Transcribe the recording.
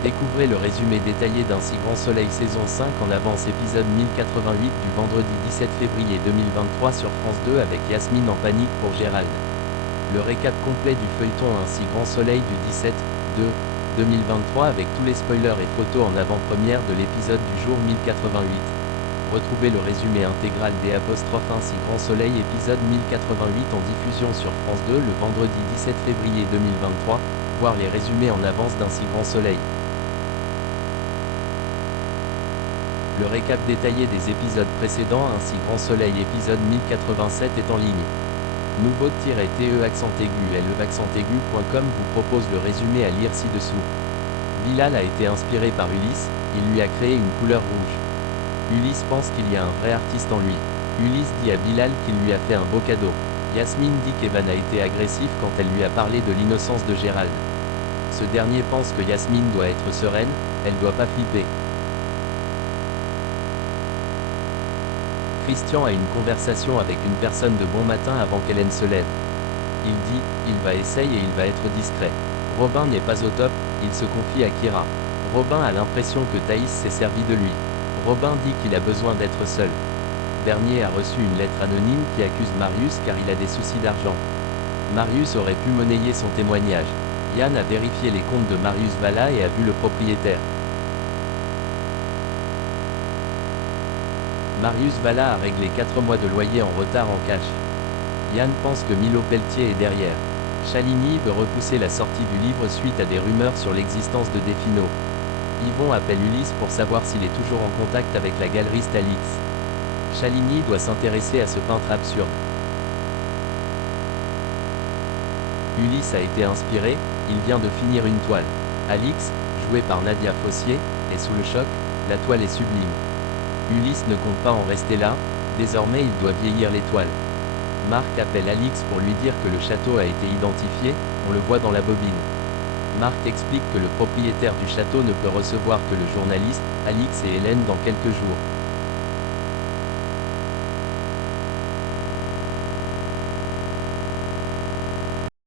Découvrez le résumé détaillé d'Un si grand soleil saison 5 en avance épisode 1088 du vendredi 17 février 2023 sur France 2 avec Yasmine en panique pour Gérald. Le récap complet du feuilleton Un si grand soleil du 17/2/2023 avec tous les spoilers et photos en avant-première de l'épisode du jour 1088. Retrouvez le résumé intégral des Un si grand soleil épisode 1088 en diffusion sur France 2 le vendredi 17 février 2023, voir les résumés en avance d'Un si grand soleil. Le récap détaillé des épisodes précédents Un si grand soleil épisode 1087 est en ligne. Nouveau-te-aigu-le-accent-aigu.com vous propose le résumé à lire ci-dessous. Bilal a été inspiré par Ulysse, il lui a créé une couleur rouge. Ulysse pense qu'il y a un vrai artiste en lui. Ulysse dit à Bilal qu'il lui a fait un beau cadeau. Yasmine dit qu'Evan a été agressif quand elle lui a parlé de l'innocence de Gérald. Ce dernier pense que Yasmine doit être sereine, elle doit pas flipper. Christian a une conversation avec une personne de bon matin avant qu'Hélène se lève. Il dit, il va essayer et il va être discret. Robin n'est pas au top, il se confie à Kira. Robin a l'impression que Thaïs s'est servi de lui. Robin dit qu'il a besoin d'être seul. Bernier a reçu une lettre anonyme qui accuse Marius car il a des soucis d'argent. Marius aurait pu monnayer son témoignage. Yann a vérifié les comptes de Marius Vallat et a vu le propriétaire. Marius Vallat a réglé 4 mois de loyer en retard en cash. Yann pense que Milo Pelletier est derrière. Chaligny veut repousser la sortie du livre suite à des rumeurs sur l'existence de Defino. Yvon appelle Ulysse pour savoir s'il est toujours en contact avec la galeriste Alix. Chaligny doit s'intéresser à ce peintre absurde. Ulysse a été inspiré, il vient de finir une toile. Alix, jouée par Nadia Fossier, est sous le choc, la toile est sublime. Ulysse ne compte pas en rester là, désormais il doit vieillir les toiles. Marc appelle Alix pour lui dire que le château a été identifié, on le voit dans la bobine. Marc explique que le propriétaire du château ne peut recevoir que le journaliste, Alix et Hélène dans quelques jours.